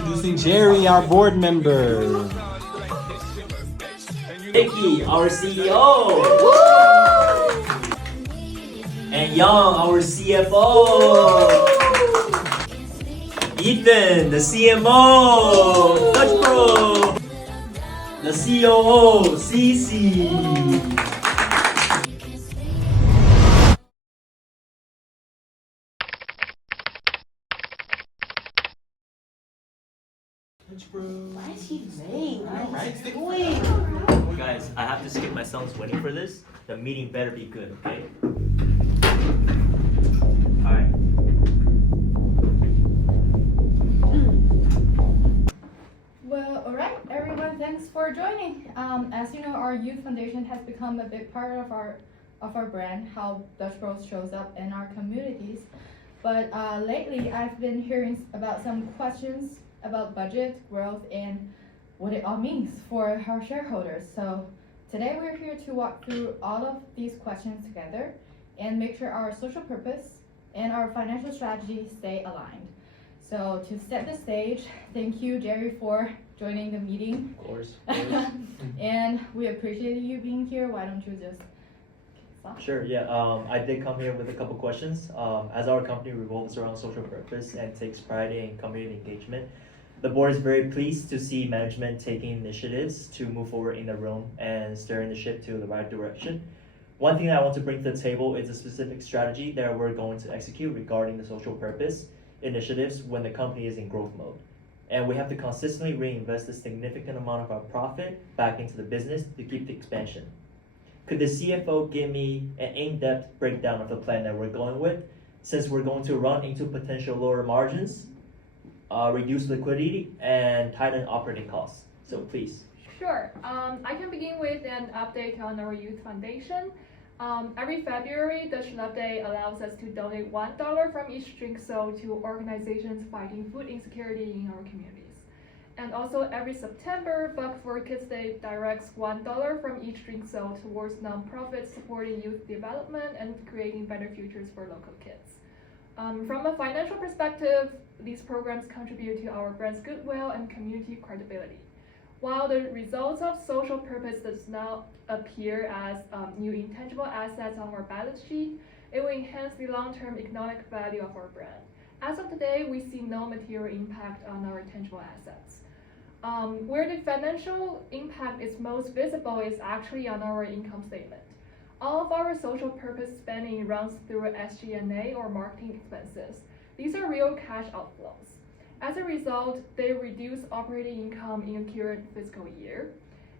Introducing Jerry, our board member. Vicky, our CEO. And Young, our CFO. Ethan, the CMO. Dutch Pro. The COO, Cece. Why is he late? What is he doing? Guys, I have to skip my son's wedding for this. The meeting better be good, okay? Alright. Well, alright, everyone, thanks for joining. As you know, our youth foundation has become a big part of our brand, how Dutch Bros shows up in our communities. But lately, I've been hearing about some questions about budget, growth, and what it all means for our shareholders. So today we're here to walk through all of these questions together and make sure our social purpose and our financial strategy stay aligned. So to set the stage, thank you, Jerry, for joining the meeting. Of course. And we appreciate you being here. Why don't you just kick us off? Sure, yeah. I did come here with a couple questions. As our company revolves around social purpose and takes pride in community engagement, the board is very pleased to see management taking initiatives to move forward in the room and steering the ship to the right direction. One thing that I want to bring to the table is a specific strategy that we're going to execute regarding the social purpose initiatives when the company is in growth mode. And we have to consistently reinvest a significant amount of our profit back into the business to keep the expansion. Could the CFO give me an in-depth breakdown of the plan that we're going with, since we're going to run into potential lower margins, reduce liquidity, and tighten operating costs? So please. Sure. I can begin with an update on our youth foundation. Every February, Dutch Love Day allows us to donate $1 from each drink sold to organizations fighting food insecurity in our communities. And also every September, Buck for Kids Day directs $1 from each drink sold towards nonprofits supporting youth development and creating better futures for local kids. From a financial perspective, these programs contribute to our brand's goodwill and community credibility. While the results of social purpose does not appear as new intangible assets on our balance sheet, it will enhance the long-term economic value of our brand. As of today, we see no material impact on our tangible assets. Where the financial impact is most visible is actually on our income statement. All of our social purpose spending runs through SG&A or marketing expenses. These are real cash outflows. As a result, they reduce operating income in a current fiscal year,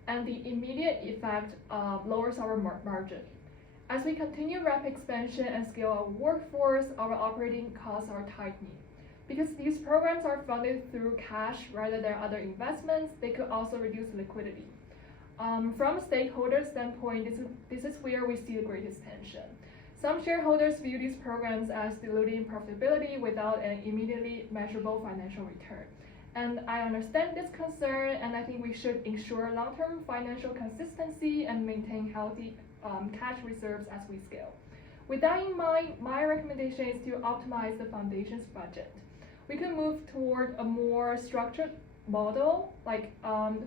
and the immediate effect lowers our margin. As we continue rapid expansion and scale our workforce, our operating costs are tightening. Because these programs are funded through cash rather than other investments, they could also reduce liquidity. From a stakeholder standpoint, this is where we see the greatest tension. Some shareholders view these programs as diluting profitability without an immediately measurable financial return. And I understand this concern, and I think we should ensure long-term financial consistency and maintain healthy cash reserves as we scale. With that in mind, my recommendation is to optimize the foundation's budget. We can move toward a more structured model, like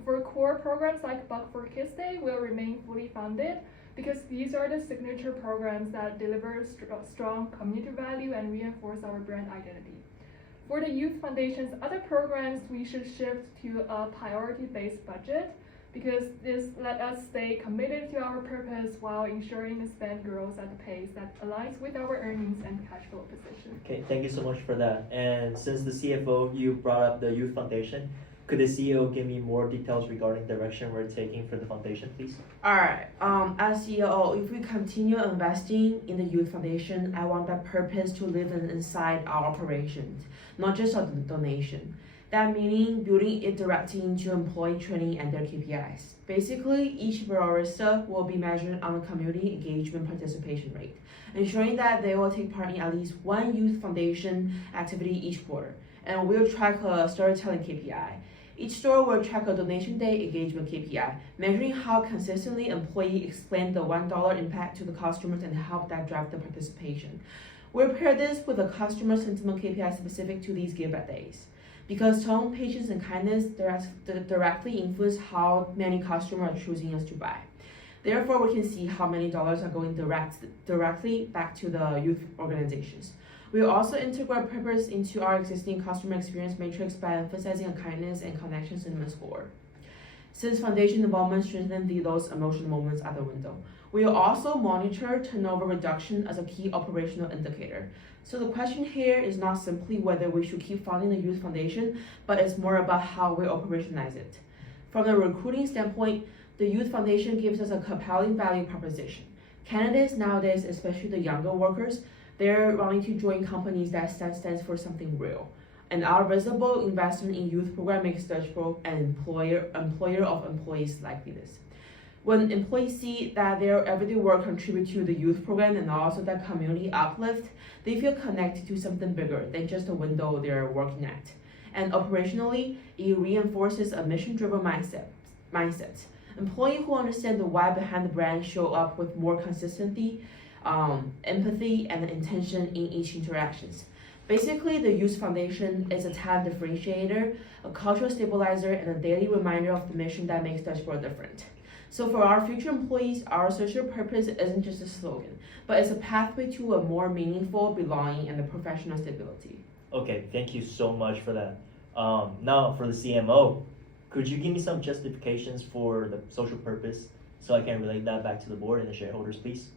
for core programs like Buck for Kids Day will remain fully funded because these are the signature programs that deliver strong community value and reinforce our brand identity. For the Youth Foundation's other programs, we should shift to a priority-based budget because this let us stay committed to our purpose while ensuring the spend grows at a pace that aligns with our earnings and cash flow position. Okay, thank you so much for that. And since the CFO, you brought up the Youth Foundation, could the CEO give me more details regarding the direction we're taking for the foundation, please? Alright, as CEO, if we continue investing in the Youth Foundation, I want that purpose to live inside our operations, not just a donation. That meaning building it directly into employee training and their KPIs. Basically, each barista will be measured on the community engagement participation rate, ensuring that they will take part in at least one Youth Foundation activity each quarter. And we'll track a storytelling KPI. Each store will track a donation day engagement KPI, measuring how consistently employees explain the $1 impact to the customers and help that drive the participation. We'll pair this with a customer sentiment KPI specific to these give back days. because tone, patience, and kindness directly influence how many customers are choosing us to buy. Therefore, we can see how many dollars are going directly back to the youth organizations. We will also integrate purpose into our existing customer experience matrix by emphasizing a kindness and connection sentiment score. Since foundation involvement strengthens those emotional moments at the window. We will also monitor turnover reduction as a key operational indicator. So the question here is not simply whether we should keep funding the youth foundation, but it's more about how we operationalize it. From the recruiting standpoint, the youth foundation gives us a compelling value proposition. Candidates nowadays, especially the younger workers, they're wanting to join companies that stands for something real. And our visible investment in youth program makes Dutch Bros an employer of employees like this. When employees see that their everyday work contributes to the youth program and also that community uplift, they feel connected to something bigger than just the window they're working at. And operationally, it reinforces a mission-driven mindset. Employees who understand the why behind the brand show up with more consistency, empathy, and intention in each interactions. Basically, the Youth Foundation is a talent differentiator, a cultural stabilizer, and a daily reminder of the mission that makes Dutch Bros different. So for our future employees, our social purpose isn't just a slogan, but it's a pathway to a more meaningful belonging and a professional stability. Okay, thank you so much for that. Now for the CMO, could you give me some justifications for the social purpose so I can relate that back to the board and the shareholders, please?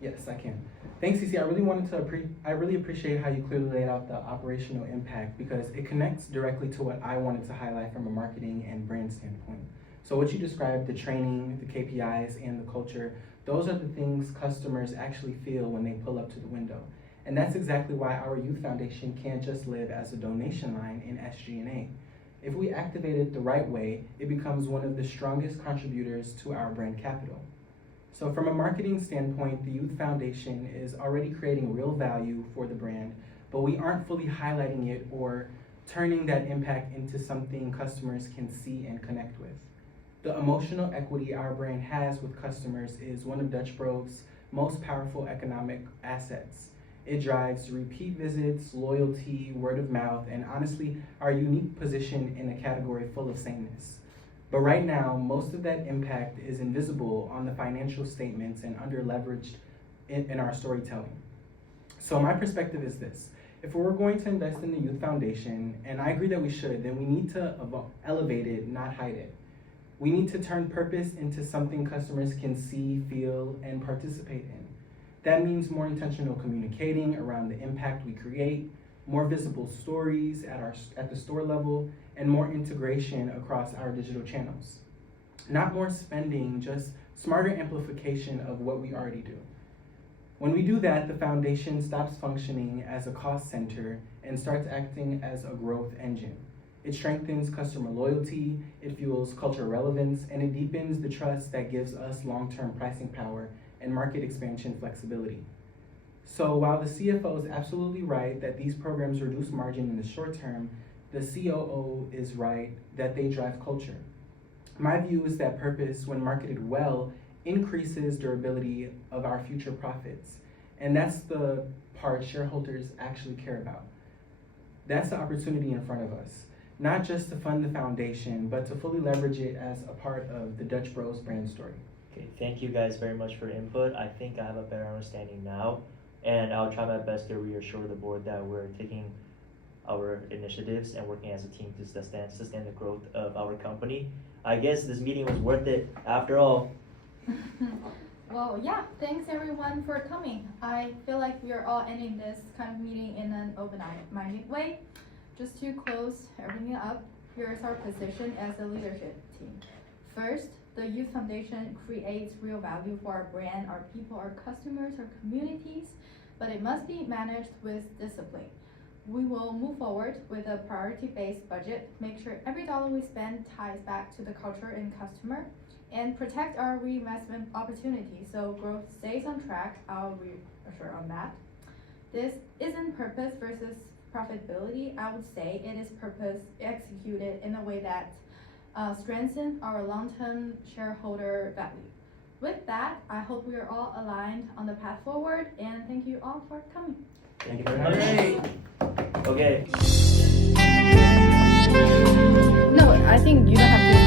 Yes, I can. Thanks, CC. I really appreciate how you clearly laid out the operational impact because it connects directly to what I wanted to highlight from a marketing and brand standpoint. So what you described, the training, the KPIs, and the culture, those are the things customers actually feel when they pull up to the window. And that's exactly why our Youth Foundation can't just live as a donation line in SG&A. If we activate it the right way, it becomes one of the strongest contributors to our brand capital. So from a marketing standpoint, the Youth Foundation is already creating real value for the brand, but we aren't fully highlighting it or turning that impact into something customers can see and connect with. The emotional equity our brand has with customers is one of Dutch Bros' most powerful economic assets. It drives repeat visits, loyalty, word of mouth, and honestly, our unique position in a category full of sameness. But right now, most of that impact is invisible on the financial statements and under-leveraged in our storytelling. So my perspective is this. If we're going to invest in the Youth Foundation, and I agree that we should, then we need to elevate it, not hide it. We need to turn purpose into something customers can see, feel, and participate in. That means more intentional communicating around the impact we create, more visible stories at the store level, and more integration across our digital channels. Not more spending, just smarter amplification of what we already do. When we do that, the foundation stops functioning as a cost center and starts acting as a growth engine. It strengthens customer loyalty, it fuels cultural relevance, and it deepens the trust that gives us long-term pricing power and market expansion flexibility. So while the CFO is absolutely right that these programs reduce margin in the short term, the COO is right that they drive culture. My view is that purpose, when marketed well, increases durability of our future profits. And that's the part shareholders actually care about. That's the opportunity in front of us. Not just to fund the foundation, but to fully leverage it as a part of the Dutch Bros brand story. Okay, thank you guys very much for input. I think I have a better understanding now, and I'll try my best to reassure the board that we're taking our initiatives and working as a team to sustain the growth of our company. I guess this meeting was worth it after all. Well, yeah, thanks everyone for coming. I feel like we are all ending this kind of meeting in an open-minded way. Just to close everything up, here's our position as a leadership team. First, the Youth Foundation creates real value for our brand, our people, our customers, our communities, but it must be managed with discipline. We will move forward with a priority-based budget, make sure every dollar we spend ties back to the culture and customer, and protect our reinvestment opportunities so growth stays on track. I'll reassure on that. This isn't purpose versus profitability. I would say it is purpose executed in a way that strengthens our long-term shareholder value. With that, I hope we are all aligned on the path forward, and thank you all for coming. Thank you very much. Okay. think you don't have to